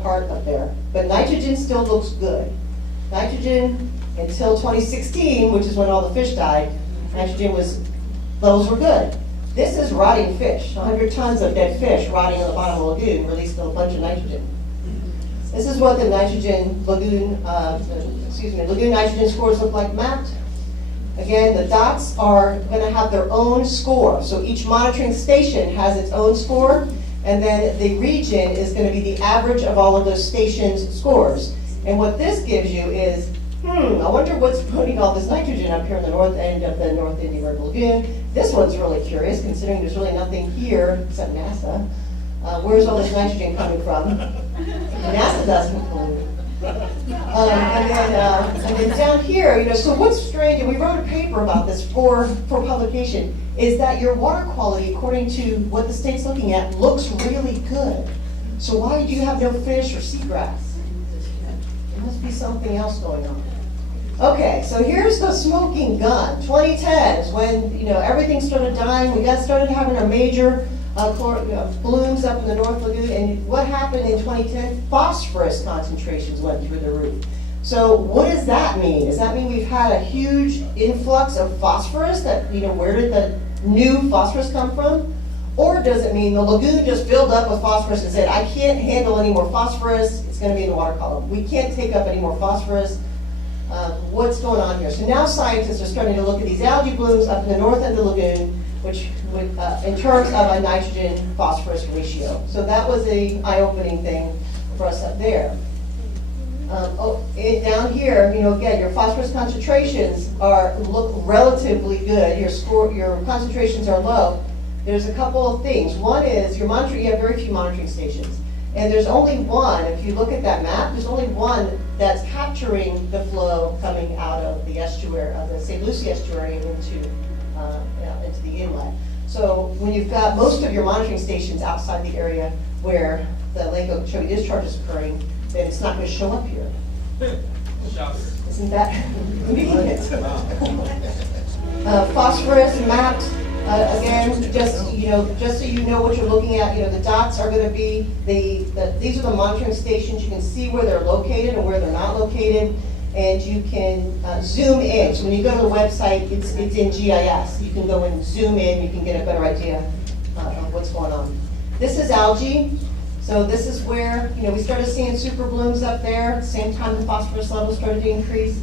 apart up there, but nitrogen still looks good. Nitrogen, until 2016, which is when all the fish died, levels were good. This is rotting fish, 100 tons of dead fish rotting in the bottom of the lagoon, releasing a bunch of nitrogen. This is what the lagoon nitrogen scores look like mapped. Again, the dots are going to have their own score. So each monitoring station has its own score, and then the region is going to be the average of all of those stations' scores. And what this gives you is, I wonder what's putting all this nitrogen up here in the north end of the North Indian River Lagoon. This one's really curious, considering there's really nothing here except NASA. Where's all this nitrogen coming from? NASA doesn't pollute. And then down here, so what's strange, and we wrote a paper about this for publication, is that your water quality, according to what the state's looking at, looks really good. So why do you have no fish or seagrass? There must be something else going on. Okay, so here's the smoking gun. 2010 is when everything started dying. We started having our major blooms up in the North Lagoon, and what happened in 2010? Phosphorus concentrations went through the roof. So what does that mean? Does that mean we've had a huge influx of phosphorus? Where did the new phosphorus come from? Or does it mean the lagoon just filled up with phosphorus and said, I can't handle any more phosphorus, it's going to be in the water column. We can't take up any more phosphorus. What's going on here? So now scientists are starting to look at these algae blooms up in the north end of the lagoon, which would, in terms of a nitrogen-phosphorus ratio. So that was an eye-opening thing for us up there. Down here, again, your phosphorus concentrations look relatively good. Your concentrations are low. There's a couple of things. One is you have very few monitoring stations. And there's only one, if you look at that map, there's only one that's capturing the flow coming out of the estuary, of the St. Lucie estuary and into the inlet. So when you've got most of your monitoring stations outside the area where the Lake Okeechobee discharge is occurring, then it's not going to show up here. Isn't that convenient? Phosphorus mapped. Again, just so you know what you're looking at, the dots are going to be these are the monitoring stations. You can see where they're located and where they're not located, and you can zoom in. So when you go to the website, it's in GIS. You can go and zoom in. You can get a better idea of what's going on. This is algae. So this is where we started seeing super blooms up there. At the same time, the phosphorus levels started to increase.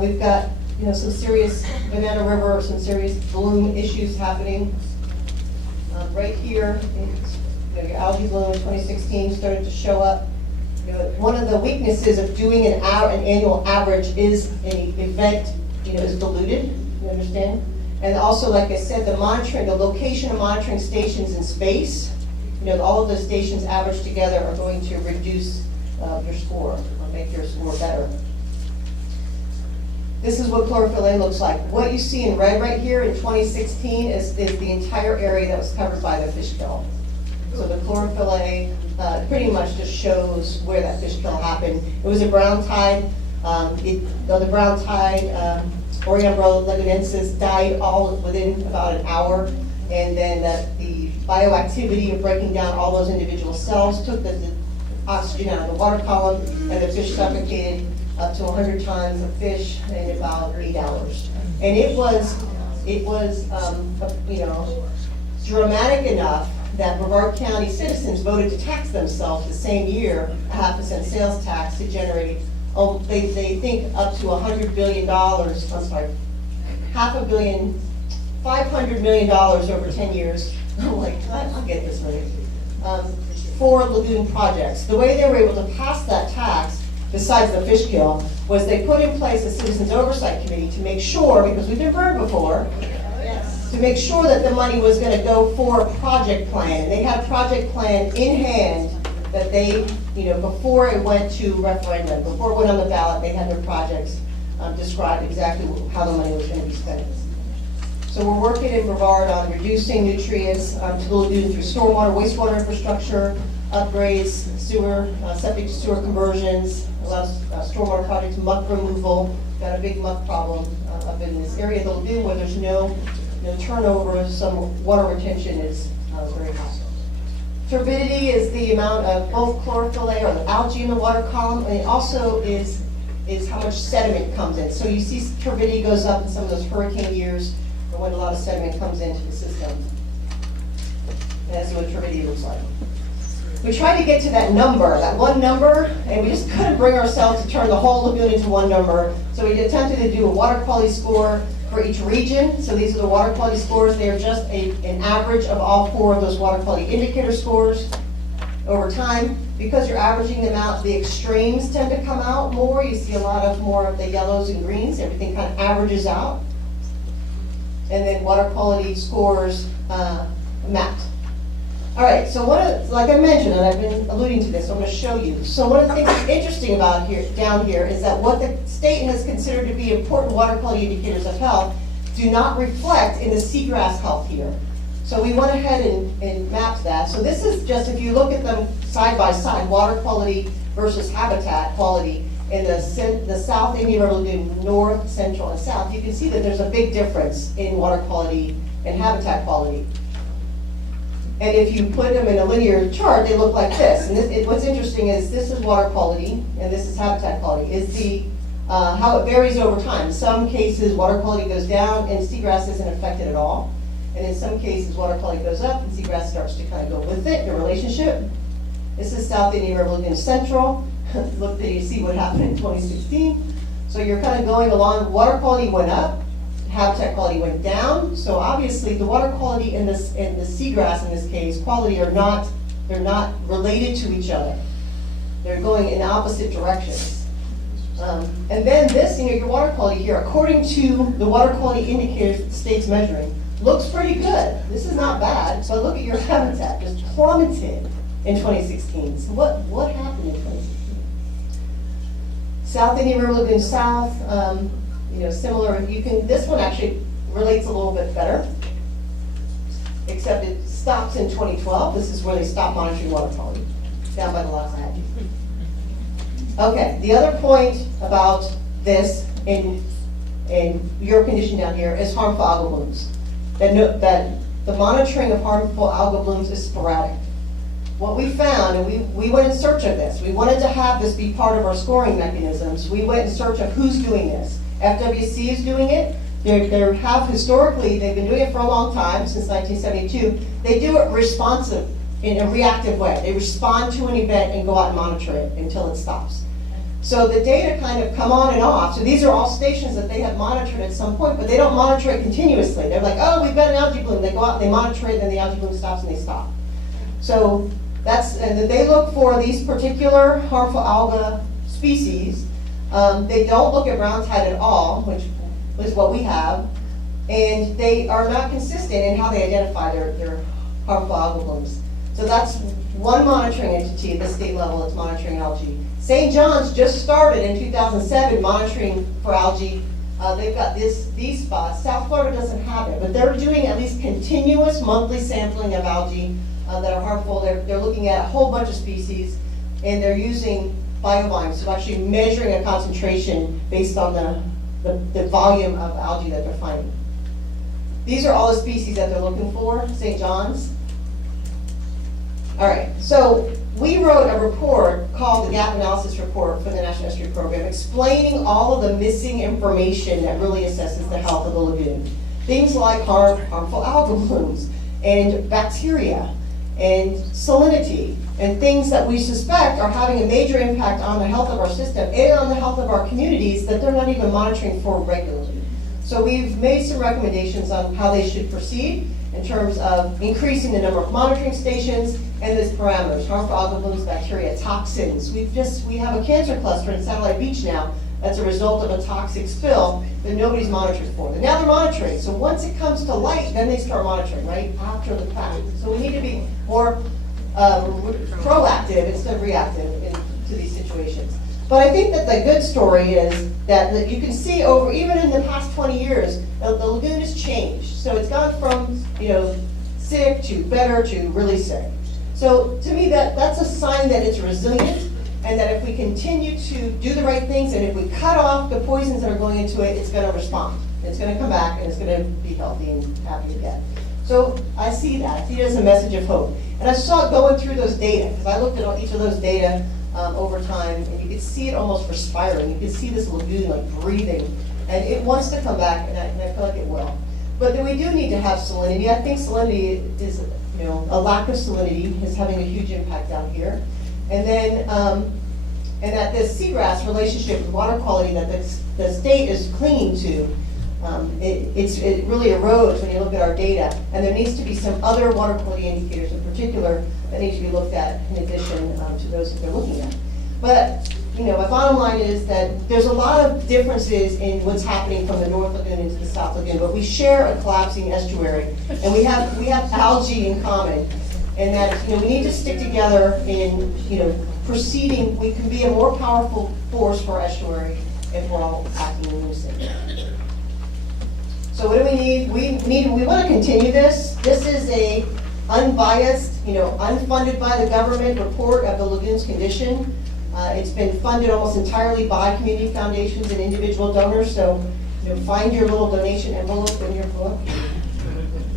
We've got some serious Banana River, some serious bloom issues happening. Right here, your algae bloom in 2016 started to show up. One of the weaknesses of doing an annual average is an event, is diluted. You understand? And also, like I said, the location of monitoring stations in space. All of those stations averaged together are going to reduce your score or make your score better. This is what chlorophyll A looks like. What you see in red right here in 2016 is the entire area that was covered by the fish kill. So the chlorophyll A pretty much just shows where that fish kill happened. It was a brown tide. The brown tide, Oriambro lagunensis, died all within about an hour. And then the bioactivity of breaking down all those individual cells took the oxygen out of the water column, and the fish suffocated up to 100 tons of fish in about 8 hours. And it was dramatic enough that Brevard County citizens voted to tax themselves the same year, a 0.5% sales tax to generate, they think up to $100 billion, $500 million over 10 years. I'm like, I'll get this money. For lagoon projects. The way they were able to pass that tax, besides the fish kill, was they put in place a citizens oversight committee to make sure, because we've been burned before, to make sure that the money was going to go for a project plan. And they had a project plan in hand that they, before it went to referendum, before it went on the ballot, they had their projects described exactly how the money was going to be spent. So we're working in Brevard on reducing nutrients to the lagoon through stormwater, wastewater infrastructure, upgrades, septic sewer conversions, a lot of stormwater projects, muck removal. Got a big muck problem up in this area of the lagoon where there's no turnover, some water retention is very high. Turbidity is the amount of both chlorophyll A or the algae in the water column, and it also is how much sediment comes in. So you see turbidity goes up in some of those hurricane years or when a lot of sediment comes into the system. And that's what turbidity looks like. We tried to get to that number, that one number, and we just couldn't bring ourselves to turn the whole lagoon into one number. So we attempted to do a water quality score for each region. So these are the water quality scores. They are just an average of all 4 of those water quality indicator scores over time. Because you're averaging them out, the extremes tend to come out more. You see a lot of more of the yellows and greens. Everything kind of averages out. And then water quality scores mapped. All right, so like I mentioned, and I've been alluding to this, so I'm going to show you. So one of the things that's interesting about down here is that what the state has considered to be important water quality indicators of health do not reflect in the seagrass health here. So we went ahead and mapped that. So this is just, if you look at them side by side, water quality versus habitat quality in the South Indian River Lagoon, north, central, and south, you can see that there's a big difference in water quality and habitat quality. And if you put them in a linear chart, they look like this. And what's interesting is this is water quality, and this is habitat quality, is how it varies over time. In some cases, water quality goes down and seagrass isn't affected at all. And in some cases, water quality goes up and seagrass starts to kind of go with it, the relationship. This is South Indian River Lagoon Central. Look, there you see what happened in 2016. So you're kind of going along, water quality went up, habitat quality went down. So obviously the water quality and the seagrass in this case, quality they're not related to each other. They're going in opposite directions. And then this, your water quality here, according to the water quality indicators that the state's measuring, looks pretty good. This is not bad, but look at your habitat, just plummeted in 2016. So what happened in 2016? South Indian River Lagoon South, similar. This one actually relates a little bit better, except it stops in 2012. This is where they stopped monitoring water quality, down by the last edge. Okay, the other point about this in your condition down here is harmful algal blooms. That the monitoring of harmful algal blooms is sporadic. What we found, and we went in search of this, we wanted to have this be part of our scoring mechanisms. We went in search of who's doing this. FWC is doing it. They have historically, they've been doing it for a long time, since 1972. They do it responsive, in a reactive way. They respond to an event and go out and monitor it until it stops. So the data kind of come on and off. So these are all stations that they have monitored at some point, but they don't monitor it continuously. They're like, oh, we've got an algae bloom. They go out, they monitor it, then the algae bloom stops and they stop. So and they look for these particular harmful alga species. They don't look at brown tide at all, which is what we have. And they are not consistent in how they identify their harmful algal blooms. So that's one monitoring entity at the state level that's monitoring algae. St. John's just started in 2007 monitoring for algae. They've got these spots. South Florida doesn't have it, but they're doing at least continuous monthly sampling of algae that are harmful. They're looking at a whole bunch of species, and they're using biobiomes, so actually measuring a concentration based on the volume of algae that they're finding. These are all the species that they're looking for, St. John's. All right, so we wrote a report called the Gap Analysis Report for the National Estuary Program, explaining all of the missing information that really assesses the health of the lagoon. Things like harmful algal blooms and bacteria and salinity and things that we suspect are having a major impact on the health of our system and on the health of our communities that they're not even monitoring for regularly. So we've made some recommendations on how they should proceed in terms of increasing the number of monitoring stations and these parameters, harmful algal blooms, bacteria, toxins. We have a cancer cluster in Satellite Beach now that's a result of a toxic spill that nobody's monitored for. And now they're monitoring. So once it comes to light, then they start monitoring, right, after the fact. So we need to be more proactive instead of reactive to these situations. But I think that the good story is that you can see even in the past 20 years, the lagoon has changed. So it's gone from, sick to better to really sick. So to me, that's a sign that it's resilient, and that if we continue to do the right things, and if we cut off the poisons that are going into it, it's going to respond. It's going to come back, and it's going to be healthy and happy again. So I see that, I see it as a message of hope. And I saw it going through those data, because I looked at each of those data over time, and you could see it almost respiring. You could see this lagoon like breathing, and it wants to come back, and I feel like it will. But then we do need to have salinity. I think salinity is, a lack of salinity is having a huge impact down here. And then, and that this seagrass relationship with water quality that the state is clinging to, it really erodes when you look at our data. And there needs to be some other water quality indicators in particular that need to be looked at in addition to those that they're looking at. But, my bottom line is that there's a lot of differences in what's happening from the North Lagoon into the South Lagoon, but we share a collapsing estuary, and we have algae in common, and that, we need to stick together in, proceeding. We can be a more powerful force for our estuary if we're all acting in unison. So what do we need? We want to continue this. This is a unbiased, unfunded by the government report of the lagoon's condition. It's been funded almost entirely by community foundations and individual donors, so find your little donation envelope in your book.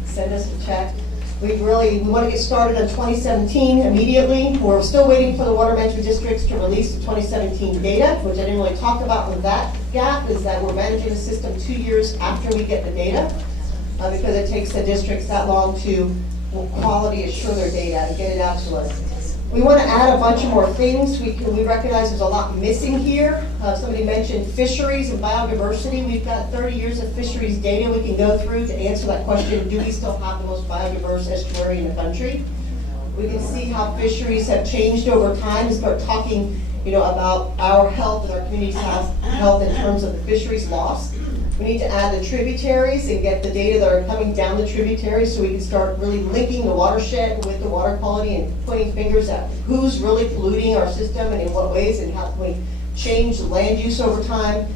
Send us a check. We want to get started on 2017 immediately. We're still waiting for the water management districts to release the 2017 data, which I didn't really talk about with that gap, is that we're managing the system 2 years after we get the data, because it takes the districts that long to quality assure their data and get it out to us. We want to add a bunch of more things. We recognize there's a lot missing here. Somebody mentioned fisheries and biodiversity. We've got 30 years of fisheries data we can go through to answer that question, do we still have the most biodiverse estuary in the country? We can see how fisheries have changed over time and start talking about our health and our community's health in terms of the fisheries loss. We need to add the tributaries and get the data that are coming down the tributaries so we can start really linking the watershed with the water quality and pointing fingers at who's really polluting our system and in what ways, and how can we change the land use over time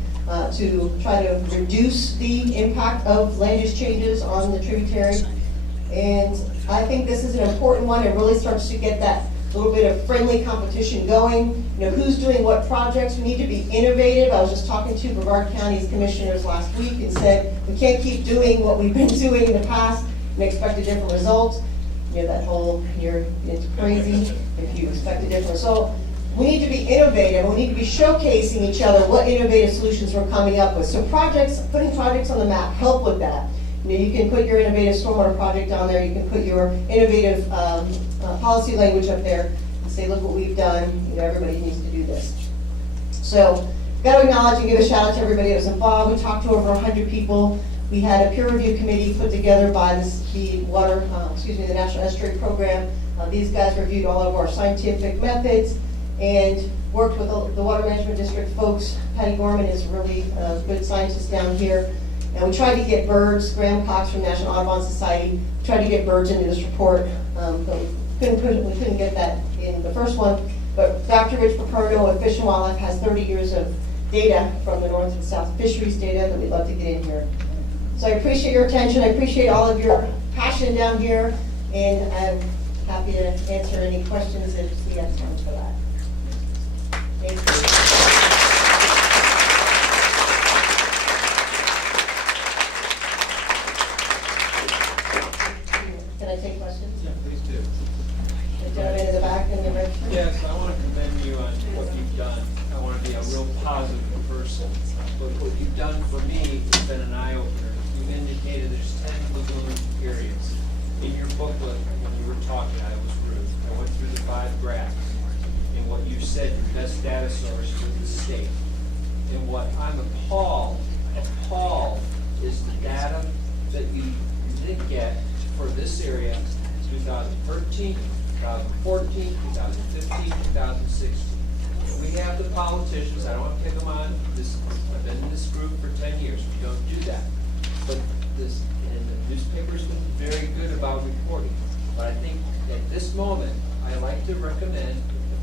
to try to reduce the impact of land use changes on the tributary. And I think this is an important one. It really starts to get that little bit of friendly competition going. Who's doing what projects. We need to be innovative. I was just talking to Brevard County's commissioners last week and said, we can't keep doing what we've been doing in the past and expect a different result. That whole, it's crazy if you expect a different result. We need to be innovative. We need to be showcasing each other what innovative solutions we're coming up with. So putting projects on the map help with that. You can put your innovative stormwater project on there. You can put your innovative policy language up there and say, look what we've done. Everybody needs to do this. So, got to acknowledge and give a shout out to everybody that was involved. We talked to over 100 people. We had a peer review committee put together by the National Estuary Program. These guys reviewed all of our scientific methods and worked with the Water Management District folks. Patty Gorman is a really good scientist down here. And we tried to get birds. Graham Cox from National Audubon Society tried to get birds into this report, but we couldn't get that in the first one. But Dr. Rich Paperno of Fish and Wildlife has 30 years of data from the North and South fisheries data that we'd love to get in here. So I appreciate your attention. I appreciate all of your passion down here, and I'm happy to answer any questions if we have time for that. Thank you. Can I take questions? Yeah, please do. The gentleman in the back in the red shirt? Yes, I want to commend you on what you've done. I want to be a real positive person. But what you've done for me has been an eye-opener. You've indicated there's 10 lagoon areas. In your booklet, when you were talking, I was rude. I went through the 5 graphs. And what you said, your best data source was the state. And what I'm appalled is the data that you did get for this area, 2013, 2014, 2015, 2016. We have the politicians, I don't want to pick them on, I've been in this group for 10 years, we don't do that. But this, and the newspaper's been very good about reporting. But I think at this moment, I like to recommend,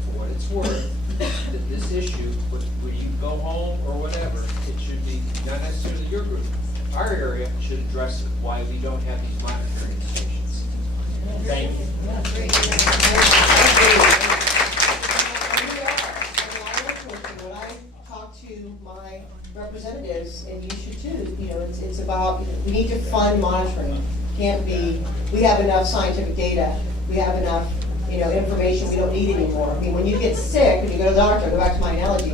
for what it's worth, that this issue, where you go home or whatever, it should be not necessarily your group. Our area should address it, why we don't have these monitoring stations. Thank you. When I talk to my representatives, and you should too, it's about, we need to fund monitoring. can't be, we have enough scientific data, we have enough, information, we don't need anymore. I mean, when you get sick, when you go to the doctor, go back to my analogy,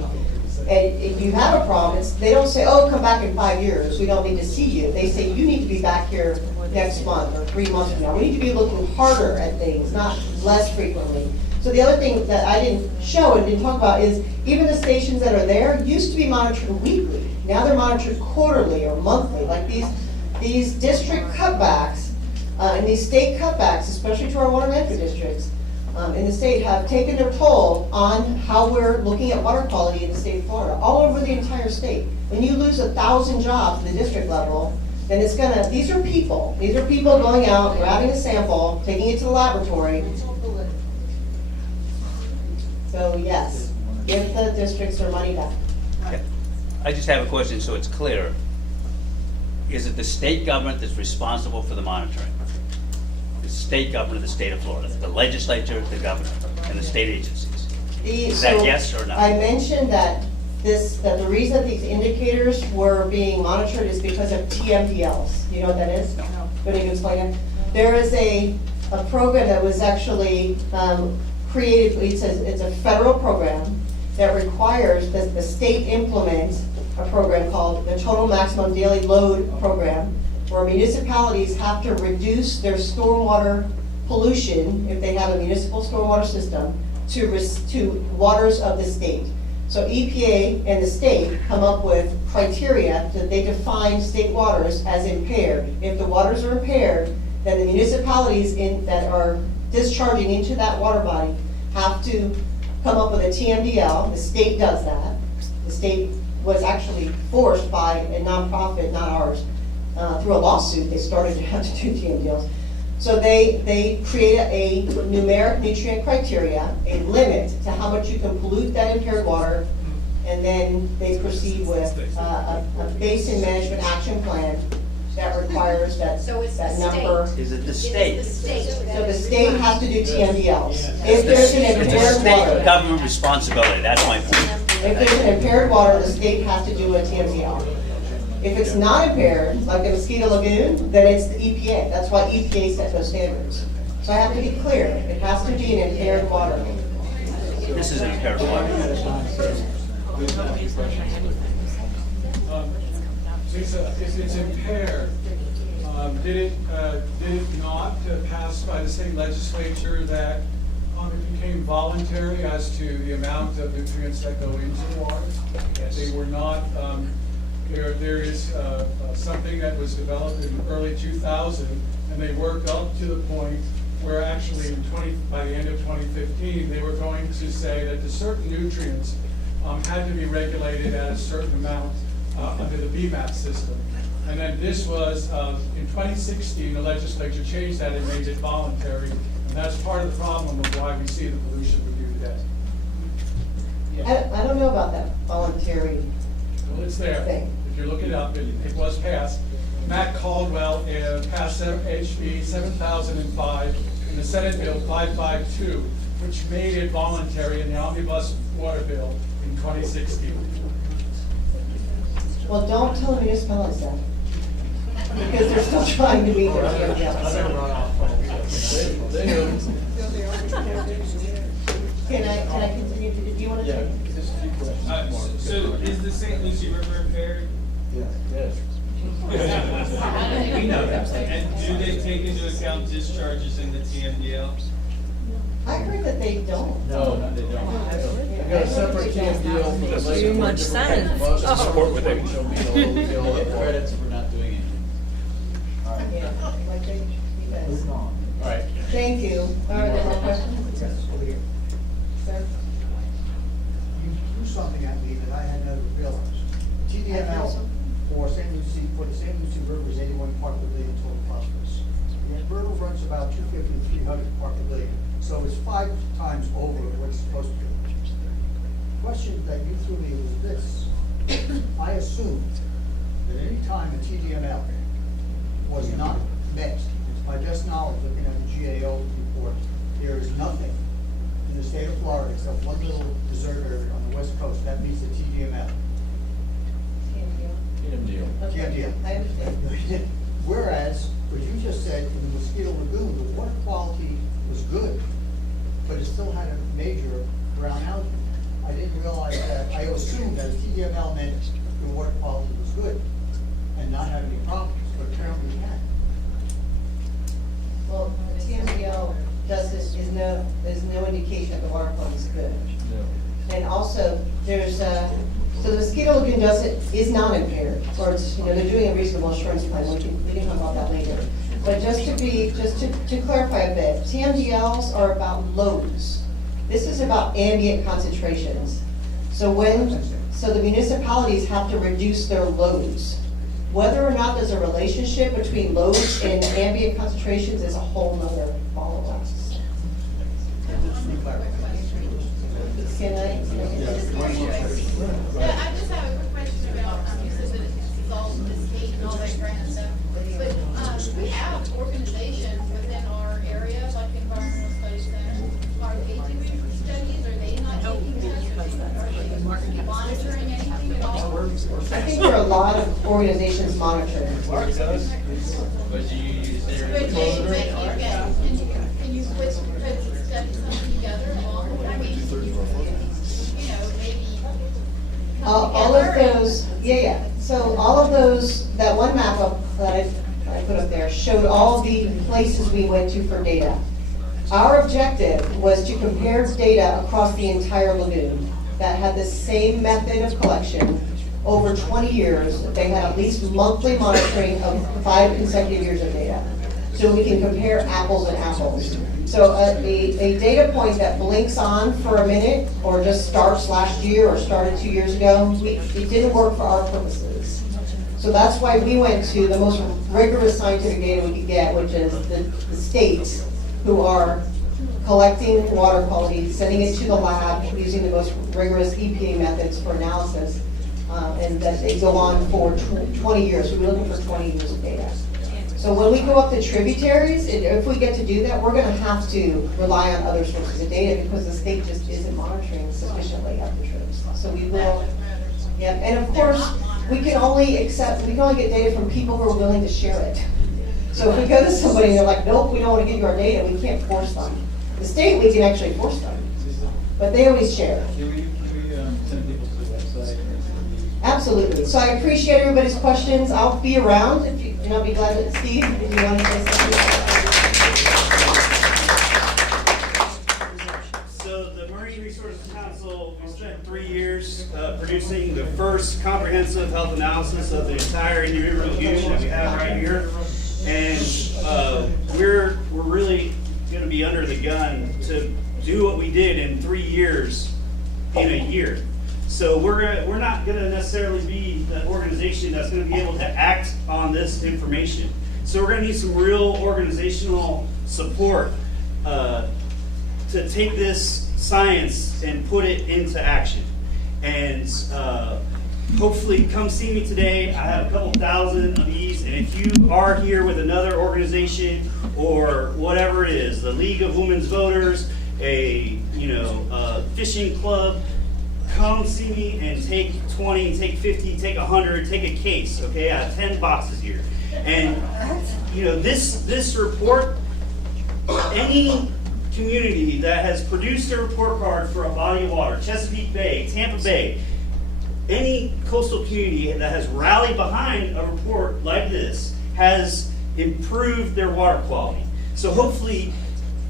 and if you have a problem, they don't say, oh, come back in 5 years, we don't need to see you. They say, you need to be back here next month or 3 months from now. We need to be looking harder at things, not less frequently. So the other thing that I didn't show and didn't talk about is even the stations that are there used to be monitored weekly. Now they're monitored quarterly or monthly. Like these district cutbacks and these state cutbacks, especially to our water management districts, in the state have taken their toll on how we're looking at water quality in the state of Florida, all over the entire state. When you lose 1,000 jobs at the district level, then it's gonna, these are people going out, grabbing a sample, taking it to the laboratory. So yes, give the districts their money back. I just have a question so it's clear. Is it the state government that's responsible for the monitoring? The state government of the state of Florida, the legislature, the governor, and the state agencies? Is that So yes or no? I mentioned that that the reason that these indicators were being monitored is because of TMDLs. You know what that is? No. Don't even explain it. There is a program that was actually created, it's a federal program that requires that the state implement a program called the Total Maximum Daily Load Program, where municipalities have to reduce their stormwater pollution, if they have a municipal stormwater system, to waters of the state. So EPA and the state come up with criteria that they define state waters as impaired. If the waters are impaired, then the municipalities that are discharging into that water body have to come up with a TMDL. The state does that. The state was actually forced by a nonprofit, not ours, through a lawsuit, they started to have to do TMDLs. So they create a numeric nutrient criteria, a limit to how much you can pollute that impaired water, and then they proceed with a basin management action plan that requires that number. Is it the state? So the state has to do TMDLs. If there's an It's a impaired state water, government responsibility, that's my point. if there's an impaired water, the state has to do a TMDL. If it's not impaired, like the Mosquito Lagoon, then it's the EPA. That's why EPA set those standards. So I have to be clear, it has to be an impaired water. This is impaired water. Lisa, if it's impaired, did it not pass by the state legislature that it became voluntary as to the amount of nutrients that go into the water? They were not, there is something that was developed in early 2000, and they worked up to the point where actually by the end of 2015, they were going to say that the certain nutrients had to be regulated at a certain amount under the BMAP system. And then this was, in 2016, the legislature changed that and made it voluntary. And that's part of the problem of why we see the pollution we do today. I don't know about that voluntary Well, it's there. thing. If you look it up, it was passed. Matt Caldwell passed HB 7005 in the Senate Bill 552, which made it voluntary in the omnibus water bill in 2016. Well, don't tell the municipalities that. Because they're still trying to meet their TMDLs. Can I continue to, do you want to take? So is the St. Lucie River impaired? Yes. We know that. And do they take into account discharges in the TMDL? I heard that they don't. No, they don't. They've got a separate TMDL for the lake. Too much sense. Oh. Support with it. Show me all the credits for not doing anything. All right. Yeah, like they, you guys. Moving on. All right. Thank you. All right, any more questions? Over here. Sir? You threw something at me that I had never realized. TDML for the St. Lucie River is 81 part per billion total phosphorus. The Alberta runs about 250 to 300 part per billion, so it's 5 times over what it's supposed to be. The question that you threw me was this. I assumed that any time a TDML was not met, it's my best knowledge looking at the GAO report, there is nothing in the state of Florida except one little desert area on the west coast that meets the TDML. TMDL. Okay. TMDL. I understand. Whereas But you just said in the Mosquito Lagoon, the water quality was good, but it still had a major brown algae. I didn't realize that, I assumed that TDML meant the water quality was good and not having any problems, but apparently it had. Well, TMDL is no indication that the water quality is good. And also, there's, so the Mosquito Lagoon is not impaired, or it's, they're doing a reasonable assurance plan, we can talk about that later. But just to clarify a bit, TMDLs are about loads. This is about ambient concentrations. So the municipalities have to reduce their loads. Whether or not there's a relationship between loads and ambient concentrations is a whole nother ball of wax. Can I? Yeah, I just have a quick question about, you said that it's all the state and all that kind of stuff. But, we have organizations within our area, like Environmental Studies Center, are they doing studies, are they not taking tests, are they monitoring anything at all? I think there are a lot of organizations monitoring. But do you use their? But can you put something together along, I mean, you know, maybe come All of together those, yeah. So all of those, that one map up that I put up there showed all the places we went to for data. Our objective was to compare data across the entire lagoon that had the same method of collection over 20 years. They had at least monthly monitoring of 5 consecutive years of data. So we can compare apples and apples. So a data point that blinks on for a minute, or just starts last year or started 2 years ago, it didn't work for our purposes. So that's why we went to the most rigorous scientific data we could get, which is the states who are collecting water quality, sending it to the lab, using the most rigorous EPA methods for analysis, and that they go on for 20 years. So we're looking for 20 years of data. So when we go up the tributaries, if we get to do that, we're going to have to rely on other sources of data because the state just isn't monitoring sufficiently up the trips. So we will, yeah, and of course, we can only get data from people who are willing to share it. So if we go to somebody and they're like, nope, we don't want to give you our data, we can't force them. The state, we can actually force them, but they always share. Can we send people to the website? Absolutely. So I appreciate everybody's questions. I'll be around if you, and I'll be glad that Steve, if you want to say something. So the Marine Resources Council, we spent 3 years producing the first comprehensive health analysis of the entire Indian River Lagoon that we have right here. And we're really going to be under the gun to do what we did in 3 years in a year. So we're not going to necessarily be the organization that's going to be able to act on this information. So we're going to need some real organizational support to take this science and put it into action. And hopefully come see me today. I have a couple thousand of these, and if you are here with another organization or whatever it is, the League of Women's Voters, a fishing club, come see me and take 20, take 50, take 100, take a case, okay? I have 10 boxes here. And, this report, any community that has produced a report card for a body of water, Chesapeake Bay, Tampa Bay, any coastal community that has rallied behind a report like this has improved their water quality. So hopefully,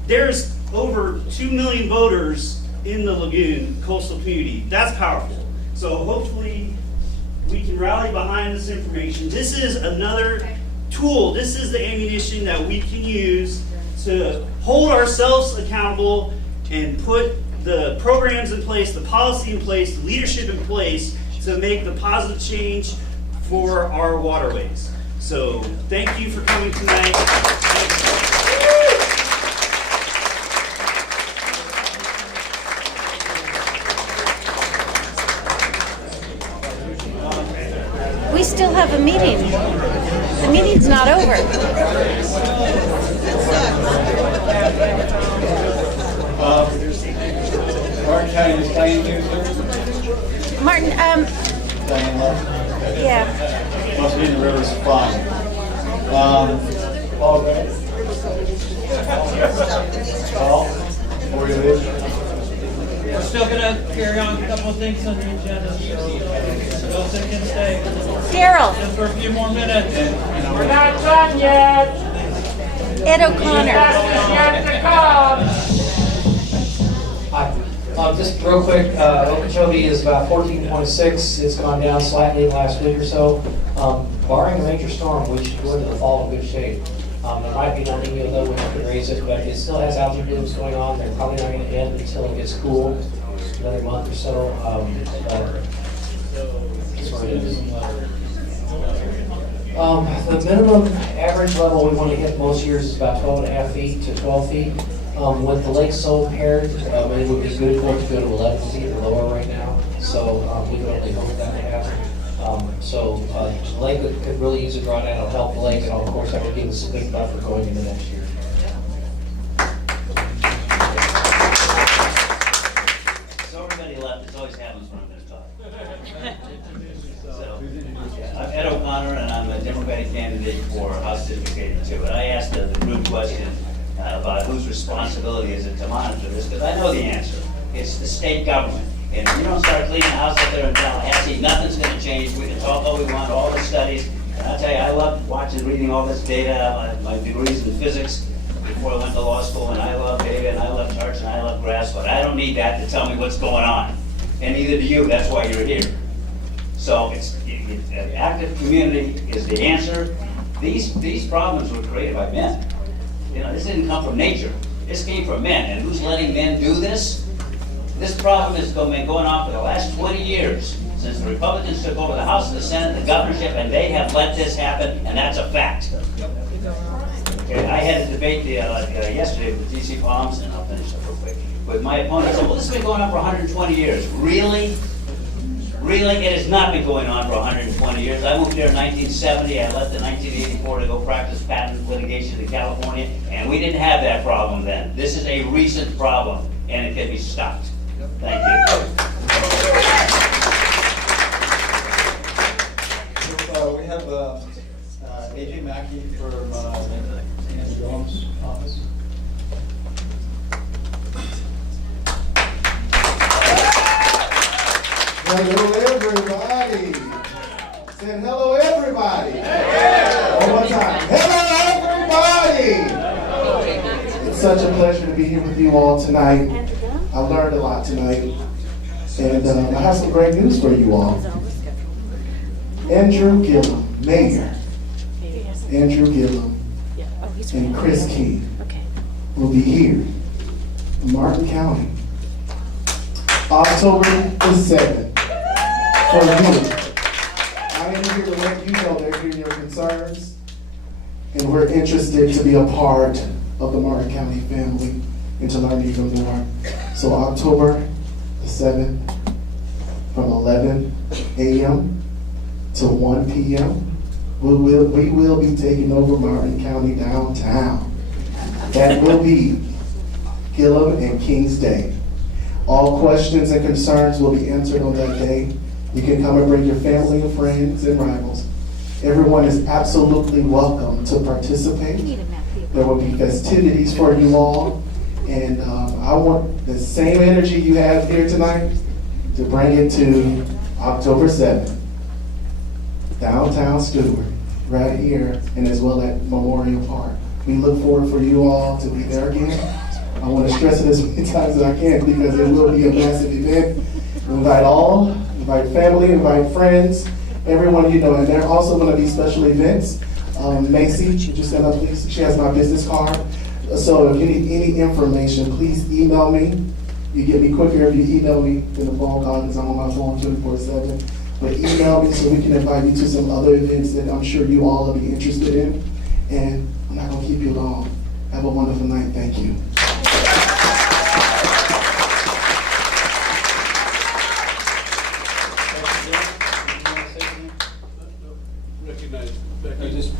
there's over 2 million voters in the lagoon coastal community. That's powerful. So hopefully we can rally behind this information. This is another tool. This is the ammunition that we can use to hold ourselves accountable and put the programs in place, the policy in place, the leadership in place to make the positive change for our waterways. So thank you for coming tonight. We still have a meeting. The meeting's not over. Martin County is playing here, sir? Martin, Diane Love? yeah. Must be in the river's fine. Paul, ready? Paul, before you leave. We're still gonna carry on a couple of things on the agenda, so those that can stay Daryl, just for a few more minutes. We're not done yet. Ed O'Connor. Yet to come. Hi. Just real quick, Okeechobee is about 14.6. It's gone down slightly in the last week or so. Barring a major storm, we should go into the fall in good shape. There might be nothing, though, we can raise it, but it still has algae blooms going on. They're probably not going to end until it gets cool, another month or so. That's where it is. The minimum average level we want to hit most years is about 12.5 feet to 12 feet. With the lake so impaired, it would be good for it to go to 11 feet or lower right now. So we can only hope that to happen. The lake could really use a drawdown. It'll help the lake, and of course that would give us a big buffer going into next year. So everybody left, it always happens when I'm going to talk. I'm Ed O'Connor, and I'm a Democratic candidate for House District 82. And I asked the group question about whose responsibility is it to monitor this, because I know the answer. It's the state government. And if you don't start cleaning the house up there in Tallahassee, nothing's going to change. We can talk all we want, all the studies. And I'll tell you, I love watching, reading all this data. My degrees in physics before I went to law school, and I love data, and I love charts, and I love graphs, but I don't need that to tell me what's going on. And neither do you. That's why you're here. So an active community is the answer. These problems were created by men. This didn't come from nature. This came from men. And who's letting men do this? This problem has been going on for the last 20 years, since the Republicans took over the House and the Senate and the governorship, and they have let this happen, and that's a fact. Okay, I had a debate yesterday with DC Palms, and I'll finish up real quick, with my opponent. I said, well, this has been going on for 120 years. Really? Really? It has not been going on for 120 years. I moved here in 1970. I left in 1984 to go practice patent litigation in California, and we didn't have that problem then. This is a recent problem, and it can be stopped. Thank you. We have AJ Mackey from Nancy Gomes' office. Hello, everybody. Said hello, everybody. One more time. Hello, everybody. It's such a pleasure to be here with you all tonight. I learned a lot tonight, and I have some great news for you all. Andrew Gillum, Mayor Andrew Gillum, and Chris King will be here in Martin County, October the 7th. For you. I am here to let you know they're hearing your concerns, and we're interested to be a part of the Martin County family and to learn even more. So October the 7th, from 11 a.m. to 1 p.m., we will be taking over Martin County downtown. That will be Gillum and King's Day. All questions and concerns will be answered on that day. You can come and bring your family and friends and rivals. Everyone is absolutely welcome to participate. There will be festivities for you all. And I want the same energy you have here tonight to bring it to October 7th. Downtown Stewart, right here, and as well at Memorial Park. We look forward for you all to be there again. I want to stress it as many times as I can because it will be a massive event. Invite family, invite friends, everyone you know. And there are also going to be special events. Macy, would you stand up please? She has my business card. So if you need any information, please email me. You get me quicker if you email me than a phone call because I'm on my phone 24/7. But email me so we can invite you to some other events that I'm sure you all will be interested in. And I'm not going to keep you long. Have a wonderful night. Thank you.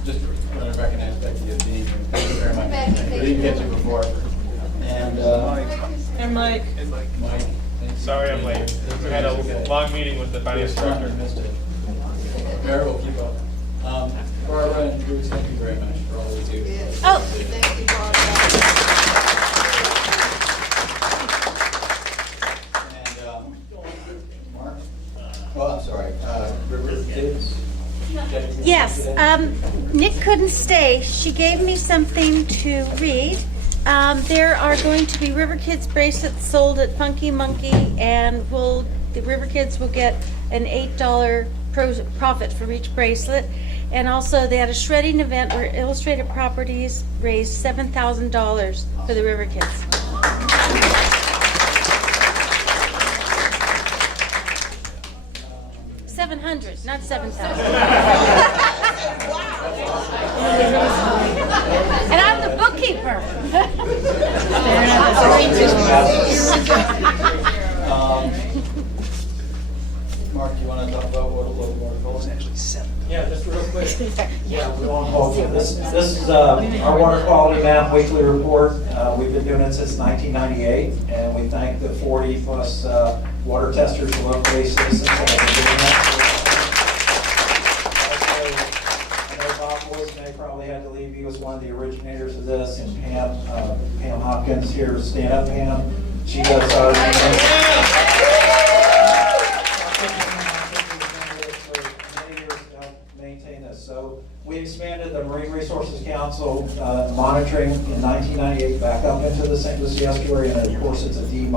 Just want to recognize Becky as being here. Thank you very much. We didn't get you before. And Mike. Mike. Sorry I'm late. We had a long meeting with the finance director. Missed it. Mayor will keep up. Barbara and Bruce, thank you very much for all the too. Oh. Thank you, Barbara. And, Mark? Oh, I'm sorry, River Kids? Yes, Nick couldn't stay. She gave me something to read. There are going to be River Kids bracelets sold at Funky Monkey, and the River Kids will get an $8 profit for each bracelet. And also, they had a shredding event where Illustrated Properties raised $7,000 for the River Kids. $700, not $7,000. And I'm the bookkeeper. Mark, do you want to talk about what a local water quality? Actually, 7. Yeah, just real quick. Yeah, we won't hold you. This is our water quality map weekly report. We've been doing it since 1998, and we thank the 40-plus water testers, local citizens that have been doing that. Also, I know Bob Boyce may probably had to leave. He was one of the originators of this, and Pam Hopkins here, stand up, Pam. She does ours. So we expanded the Marine Resources Council monitoring in 1998 back up into the St. Lucie estuary, and of course it's a D-.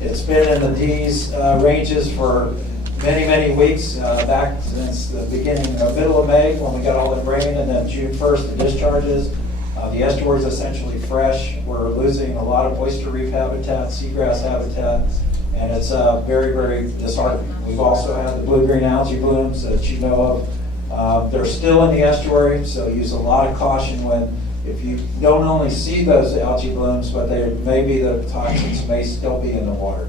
It's been in the D's ranges for many, many weeks, back since the beginning, middle of May when we got all the rain, and then June 1st the discharges. The estuary is essentially fresh. We're losing a lot of oyster reef habitat, seagrass habitat, and it's very, very disheartening. We've also had the blue-green algae blooms that you know of. They're still in the estuary, so use a lot of caution if you don't only see those algae blooms, but maybe the toxins may still be in the water.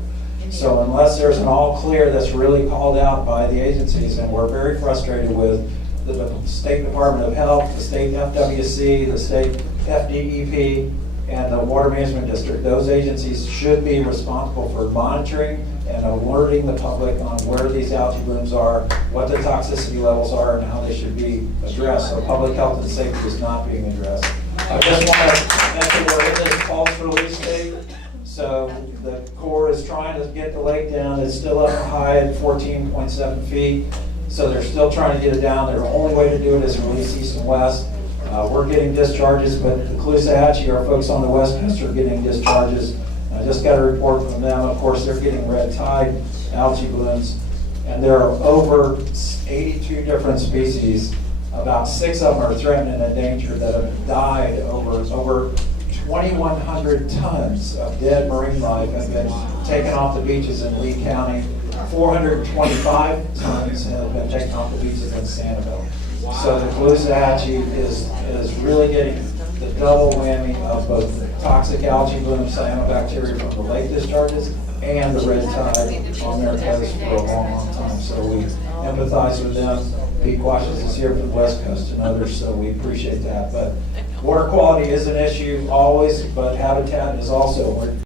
So unless there's an all clear that's really called out by the agencies, and we're very frustrated with the State Department of Health, the State FWC, the State FDEP, and the Water Management District, those agencies should be responsible for monitoring and alerting the public on where these algae blooms are, what the toxicity levels are, and how they should be addressed. So public health and safety is not being addressed. I just want to mention we're in this false release state. So the Corps is trying to get the lake down. It's still up high at 14.7 feet. So they're still trying to get it down. Their only way to do it is release east and west. We're getting discharges, but the Caloosahatchee, our folks on the west coast, are getting discharges. I just got a report from them. Of course, they're getting red tide algae blooms, and there are over 82 different species. About 6 of them are threatened and endangered that have died. Over 2,100 tons of dead marine life have been taken off the beaches in Lee County. 425 tons have been taken off the beaches in Sanibel. So the Caloosahatchee is really getting the double whammy of both the toxic algae bloom, cyanobacteria from the lake discharges, and the red tide on their coast for a long, long time. So we empathize with them. Pete Washington is here from the West Coast and others, so we appreciate that. But water quality is an issue always, but habitat is also.